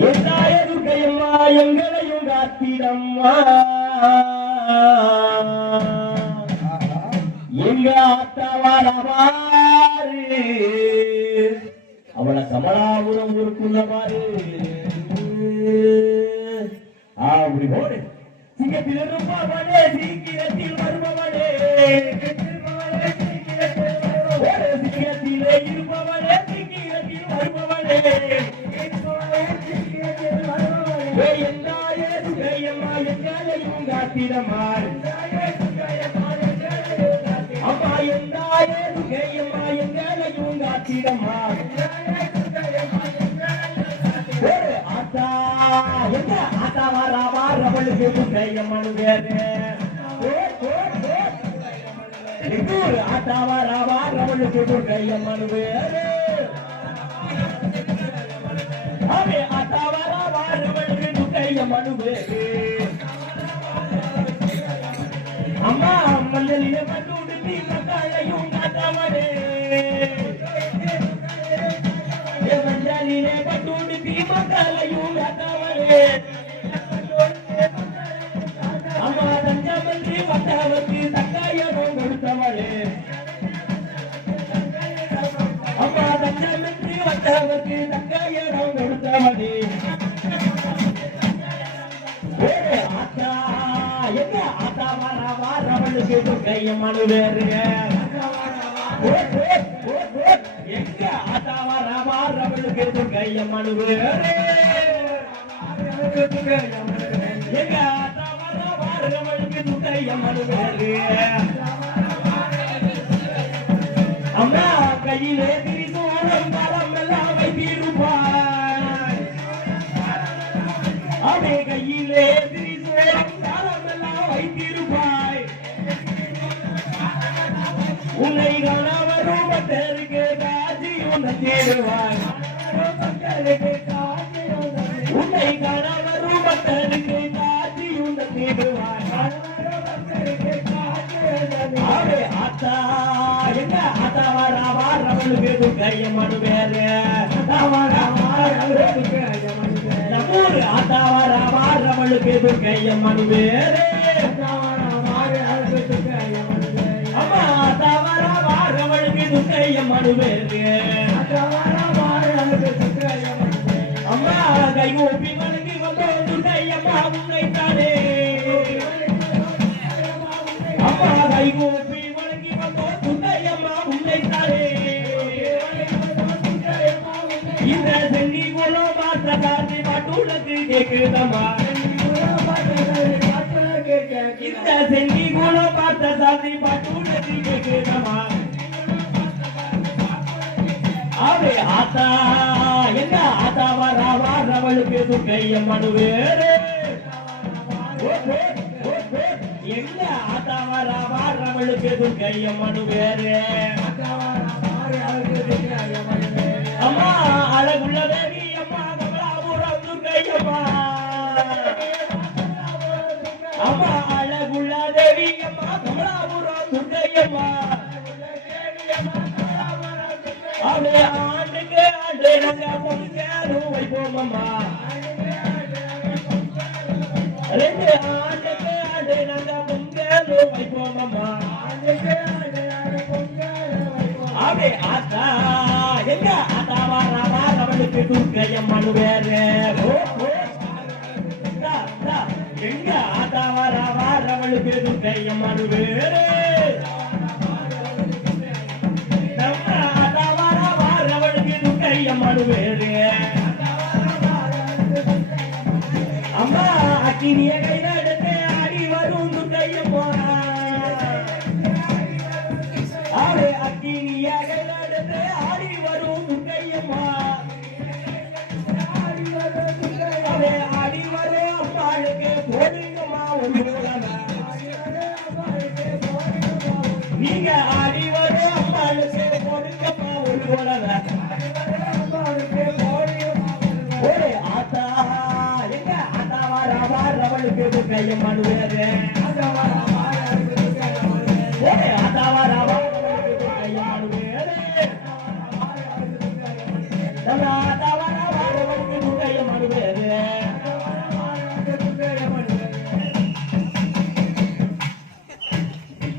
எந்தாயதுகையம்மா எங்களையும் காத்திடம்மா எங்க ஆத்தாவாரவாரு அவளை கமலாபுரம் ஊருக்குள்ளவாரு அப்படி போடு சிங்கத்தில் இருப்பவனே சீக்கிரத்தில் வருபவனே சிங்கத்திலே இருப்பவனே சீக்கிரத்தில் வருபவனே எந்தாயதுகையம்மா எங்களையும் காத்திடம்மா அம்மா எந்தாயதுகையம்மா எங்களையும் காத்திடம்மா ஆத்தா எங்க ஆத்தா வாராவார் அவளுக்கு கையம்மனு வேறு ஆத்தா வாராவார் அவளுக்கு கையம்மனு வேறு அவே ஆத்தா வாராவார் அவளுக்கு கையம்மனு வேறு அம்மா மஞ்சளிலே மண்ணூடு நீ மக்காளையும் காத்தாமடே மஞ்சளிலே மண்ணூடு நீ மக்காளையும் காத்தாமடே அம்மா தஞ்சமன்றி வந்தவருக்கு தக்காயமும் கொடுத்தவளே அம்மா தஞ்சமன்றி வந்தவருக்கு தக்காயமும் கொடுத்தவளே ஆத்தா எங்க ஆத்தா வாராவார் அவளுக்கு கையம்மனு வேறுங்க எங்க ஆத்தா வாராவார் அவளுக்கு கையம்மனு வேறு எங்க ஆத்தா வாராவார் அவளுக்கு கையம்மனு வேறு அம்மா கையிலே திரிசூலம் பலம் எல்லாம் வைத்திருப்பாய் அவே கையிலே திரிசூலம் பலம் எல்லாம் வைத்திருப்பாய் உன்னை கணவரும் பட்டருக்கு காட்சி உன்னை தேடுவாய் உன்னை கணவரும் பட்டருக்கு காட்சி உன்னை தேடுவாய் அவே ஆத்தா எங்க ஆத்தா வாராவார் அவளுக்கு கையம்மனு வேறு ஆத்தா வாராவார் அவளுக்கு கையம்மனு வேறு அம்மா ஆத்தா வாராவார் அவளுக்கு கையம்மனு வேறு அம்மா கை ஓப்பி வணங்கி வந்தோடு கையம்மா உன்னைத்தானே அம்மா கை ஓப்பி வணங்கி வந்தோடு கையம்மா உன்னைத்தானே இந்த சென்னி குலம் மாற்ற காந்தி பாட்டுலக்கு கேக்குதம்மா இந்த சென்னி குலம் மாற்ற காந்தி பாட்டுலக்கு கேக்குதம்மா அவே ஆத்தா எங்க ஆத்தா வாராவார் அவளுக்கு கையம்மனு வேறு எங்க ஆத்தா வாராவார் அவளுக்கு கையம்மனு வேறு அம்மா அழகுள்ள தேவி அம்மா கமலாபுரம் துர்க்கையம்மா அம்மா அழகுள்ள தேவி அம்மா கமலாபுரம் துர்க்கையம்மா அவளே ஆண்டுக்கு ஆண்டு நாங்க பொங்கலும் வைப்போம் அம்மா ரெண்டு ஆண்டுக்கு ஆண்டு நாங்க பொங்கலும் வைப்போம் அம்மா அவளே ஆத்தா எங்க ஆத்தா வாராவார் அவளுக்கு துர்க்கையம்மனு வேறு எங்க ஆத்தா வாராவார் அவளுக்கு துர்க்கையம்மனு வேறு கையம்மனு வேறு அம்மா அக்கினிய கையில எடுத்து ஆடி வரும் கையம்மா அவளே அக்கினிய கையில எடுத்து ஆடி வரும் கையம்மா அவளே ஆடி வரும் அம்மாளுக்கு போடுங்கம்மா ஒரு நீங்க ஆடி வரும் அம்மாளுக்கு போடுங்கம்மா ஒரு போலவ ஆத்தா எங்க ஆத்தா வாராவார் அவளுக்கு கையம்மனு வேறு ஆத்தா வாராவார் அவளுக்கு கையம்மனு வேறு